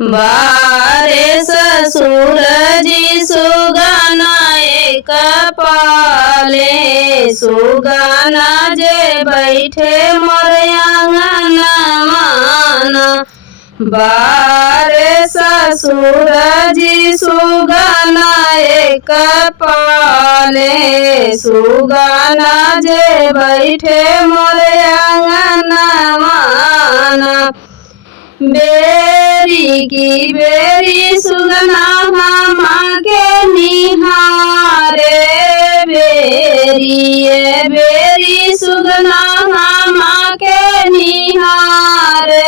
बारे ससुर जी सुगाना एक पाले सुगाना जे बैठे मोर आंगना माना बारे ससुर जी सुगाना एक पाले सुगाना जे बैठे मोर आंगना माना बेरी की बेरी सुगना मामा के निहारे बेरी सुगना मामा के निहारे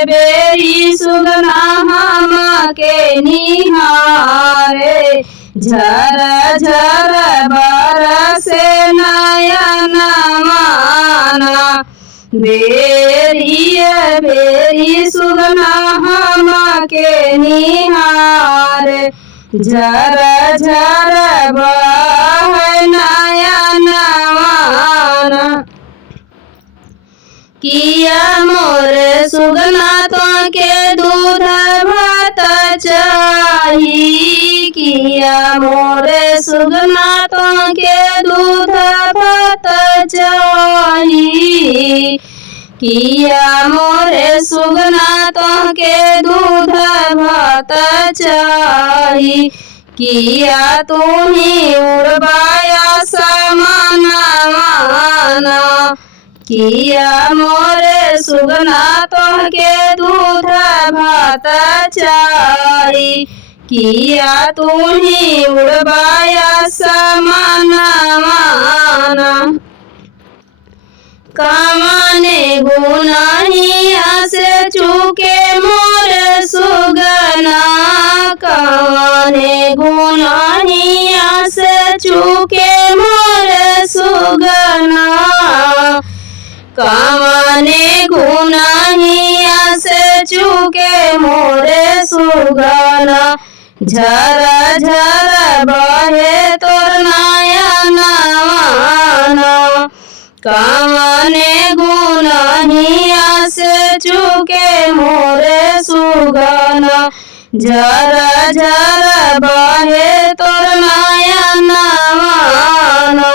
बेरी सुगना मामा के निहारे झर झर बरसे नयन माना बेरी सुगना हम के निहारे झर झर बह नयन माना किया मोर सुगना तो के दूध भात चाही किया मोर सुगना तो के दूध भात चाही किया मोरे सुगना तो के दूध भात चाही किया तुम्ही उड़बाया समाना माना किया मोरे सुगना तो के दूध भात चाही किया तुम्ही उड़बाया समाना माना कामने गुनाहिया से चूके मोर सुगना कामने गुनाहिया से चूके मोर सुगना कामने गुनाहिया से चूके मोर सुगना झर झर बहे तोर नयन माना कामने गुनाहिया से चूके मोरे सुगना झर झर बहे तोर नयन माना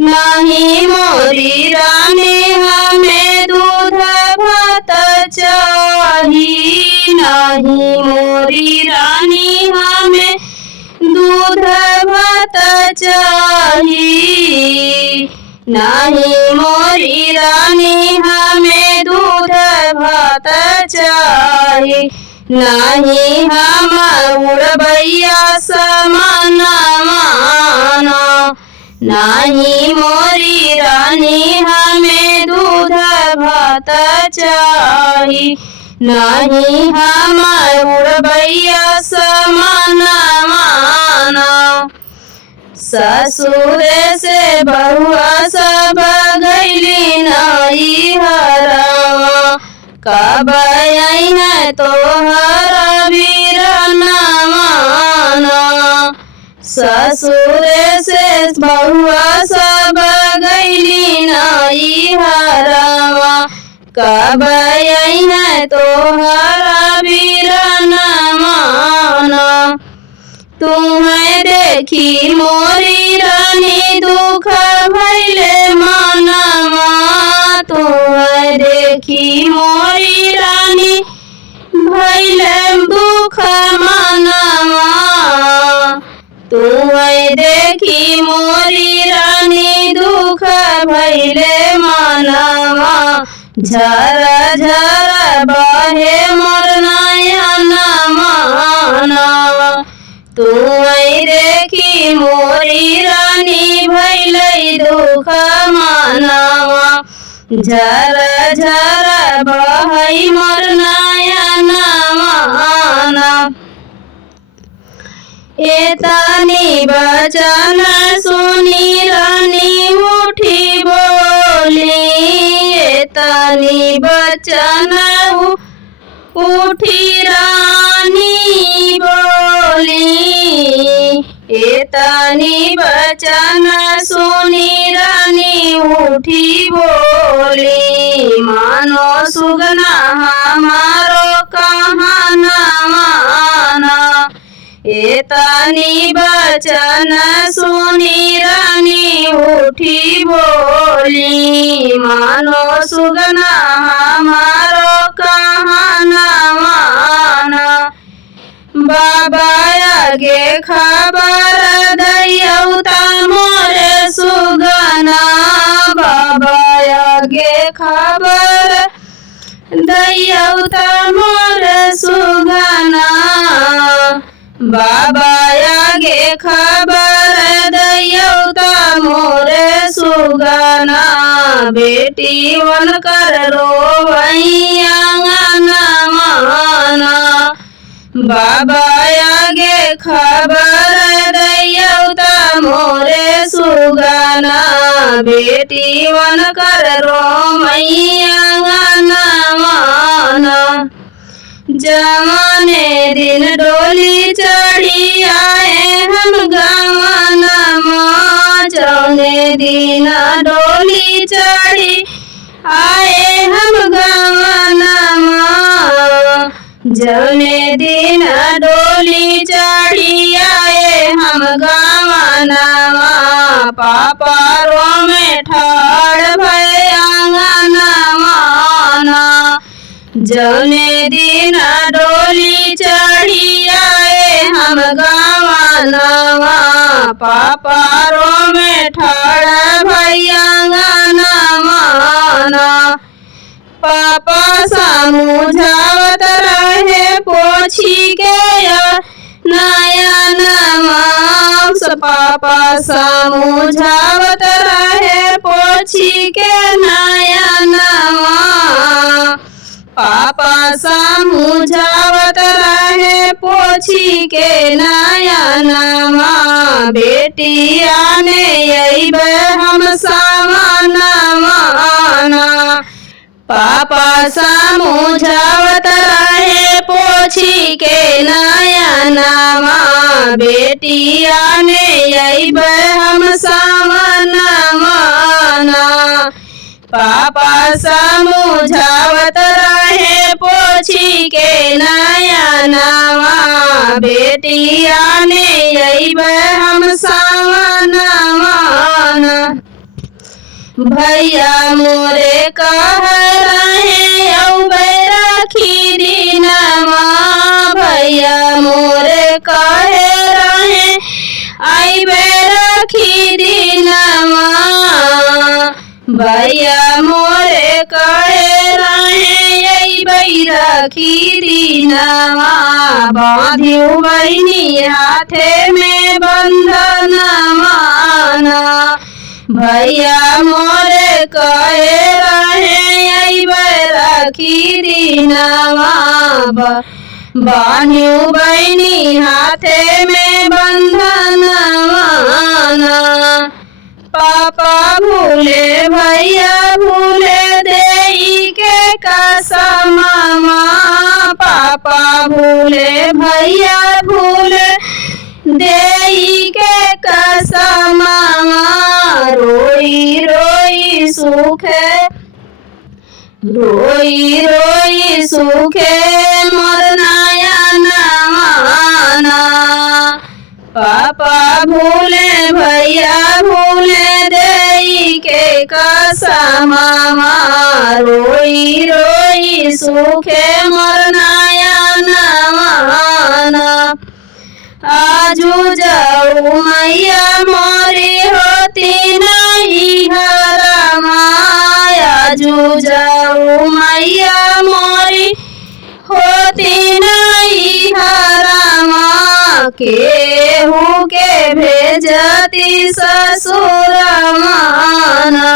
नहीं मोरी रानी हमें दूध भात चाही नहीं मोरी रानी हमें दूध भात चाही नहीं मोरी रानी हमें दूध भात चाही नहीं हम उड़बैया समाना माना नहीं मोरी रानी हमें दूध भात चाही नहीं हम उड़बैया समाना माना ससुर से बहुआ सब गैली नाई हरावा कब आई है तो हरा वीर माना ससुर से बहुआ सब गैली नाई हरावा कब आई है तो हरा वीर माना तुम्हें देखी मोरी रानी दुख भैले मानवा तुम्हें देखी मोरी रानी भैले दुख मानवा तुम्हें देखी मोरी रानी दुख भैले मानवा झर झर बहे मोर नयन माना तुम्हें देखी मोरी रानी भैले दुख मानवा झर झर बहई मोर नयन माना एतनी बचन सुनी रानी उठी बोली एतनी बचन उठी रानी बोली एतनी बचन सुनी रानी उठी बोली मानो सुगना के तनी बचन सुनी रानी उठी बोली मानो सुगना हमारो कहना माना बाबा आगे खबर दैयौता मोरे सुगना बाबा आगे खबर दैयौता मोरे सुगना बाबा आगे खबर दैयौता मोरे सुगना बेटी वन कर रोवैया माना बाबा आगे खबर दैयौता मोरे सुगना बेटी वन कर रोमैया माना जमाने दिन डोली चढ़ी आए हम गवाना माँ जौने दिन डोली चढ़ी आए हम गवाना माँ जौने दिन डोली चढ़ी आए हम गवाना माँ पापा रो में ठाड़ भय आंगना माना जौने दिन डोली चढ़ी आए हम गवाना माँ पापा रो में ठाड़ भय आंगना माना पापा समझावत रहे पोछी के नयन मांस पापा समझावत रहे पोछी के नयन पापा समझावत रहे पोछी के नयन बेटी आने अइबे हम सामना माना पापा समझावत रहे पोछी के नयन बेटी आने अइबे हम सामना माना पापा समझावत रहे पोछी के नयन बेटी आने अइबे हम सामना माना भैया मोरे कह रहे अउबे राखी दीनमा भैया मोरे कह रहे अइबे राखी दीनमा भैया मोरे कह रहे अइबे राखी दीनमा बांधियो बहिनी हाथे में बंधन माना भैया मोरे कहे रहे अइबे राखी दीनमा बान्हियो बहिनी हाथे में बंधन माना पापा भूले भैया भूले देई के कसम पापा भूले भैया भूले देई के कसम रोई रोई सुखे रोई रोई सुखे मोर नयन माना पापा भूले भैया भूले देई के कसम रोई रोई सुखे मोर नयन माना आजू जाऊ मैया मोरी होती नहीं हरमा आजू जाऊ मैया मोरी होती नहीं हरमा केहू के भेजती ससुर माना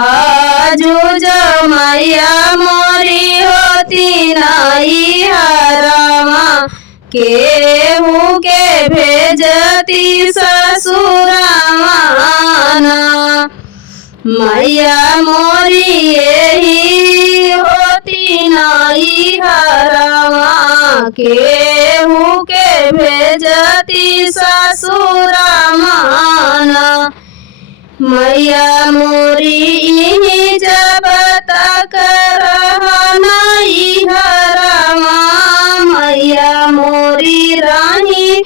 आजू जाऊ मैया मोरी होती नहीं हरमा केहू के भेजती ससुर माना मैया मोरी यही होती नाई हरवा केहू के भेजती ससुर माना मैया मोरी इन्हीं जब तक रहना हरवा मैया मोरी रानी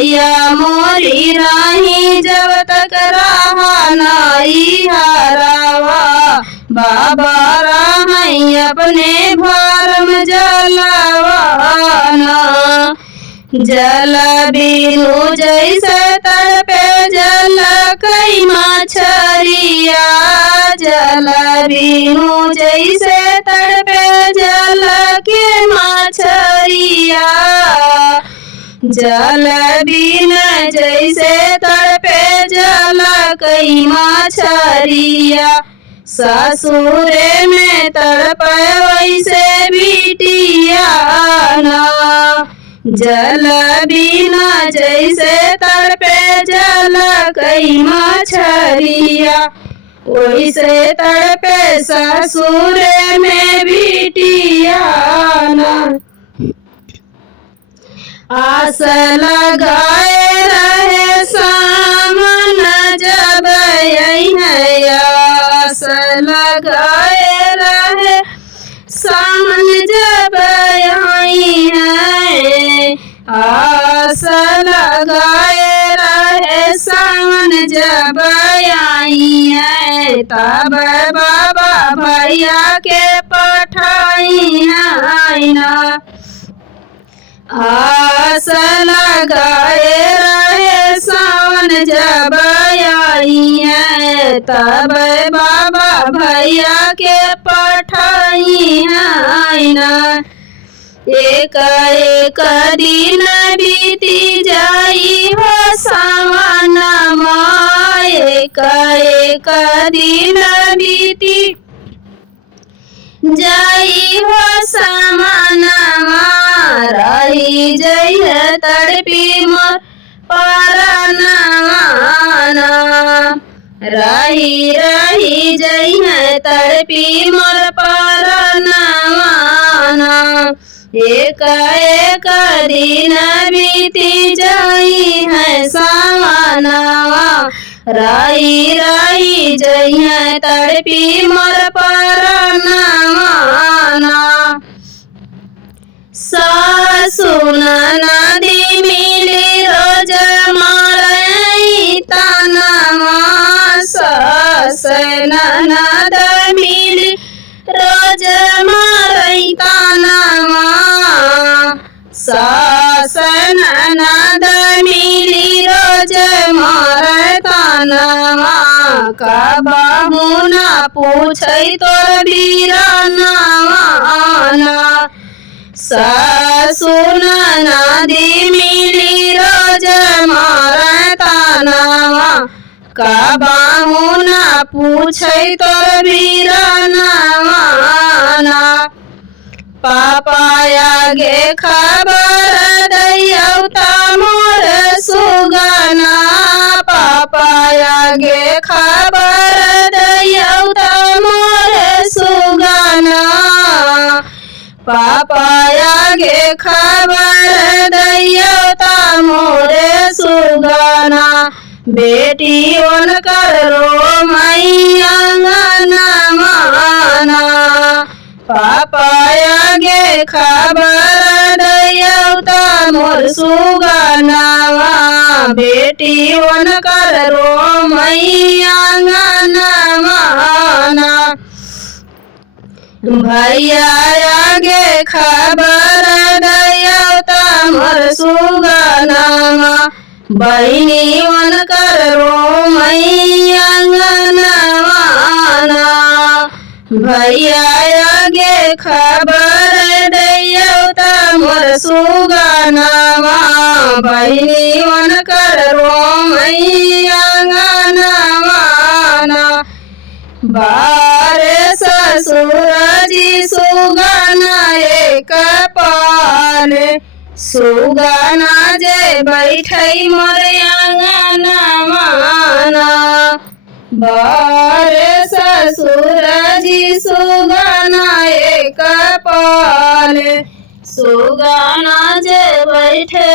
मैया मोरी राही जब तक रहा नाई हरावा बाबा राही अपने भरम जलवाना जल बिनु जैसे तड़पे जल कई मछरिया जल बिनु जैसे तड़पे जल के मछरिया जल बिन जैसे तड़पे जल कई मछरिया ससुरे में तड़पे वैसे बिटिया ना जल बिना जैसे तड़पे जल कई मछरिया वैसे तड़पे ससुरे में बिटिया ना आस लगाए रहे सामन जब यही आस लगाए रहे सामन जब यही है आस लगाए रहे सामन जब यही है तब बाबा भैया के पठाई है ना आस लगाए रहे सावन जब आई है तब बाबा भैया के पठाई है ना एक एक दिन बीती जाई हो सावन एक एक दिन बीती जाई हो समानवा रही जय तड़पी मोर परनवाना रही रही जय तड़पी मोर परनवाना एक एक दिन बीती जाई है सावनवा रही रही जय तड़पी मोर परनवाना सासु नदी मिली रोज मारई तनवा सास ननद मिली रोज मारई तनवा सास ननद मिली रोज मारई तनवा कबहू न पूछै तोर बीरनवा सासु नदी मिली रोज मारतनवा कबहू न पूछै तोर बीरनवा पापाया गे खबर दैयौ त मोर सुगना पापाया गे खबर दैयौ त मोर सुगना पापाया गे खबर दैयौ त मोर सुगना बेटी उनकर रो मैया अंगनवाना पापाया गे खबर दैयौ त मोर सुगनावा बेटी उनकर रो मैया अंगनवाना भैया आगे खबर दैयौ त मोर सुगनावा बहिनी उनकर रो मैया अंगनवाना भैया आगे खबर दैयौ त मोर सुगनावा बहिनी उनकर रो मैया अंगनवाना बारे ससुर जी सुगना एक पाले सुगना जे बैठै मोर अंगनवाना बारे ससुर जी सुगना एक पाले सुगना जे बैठे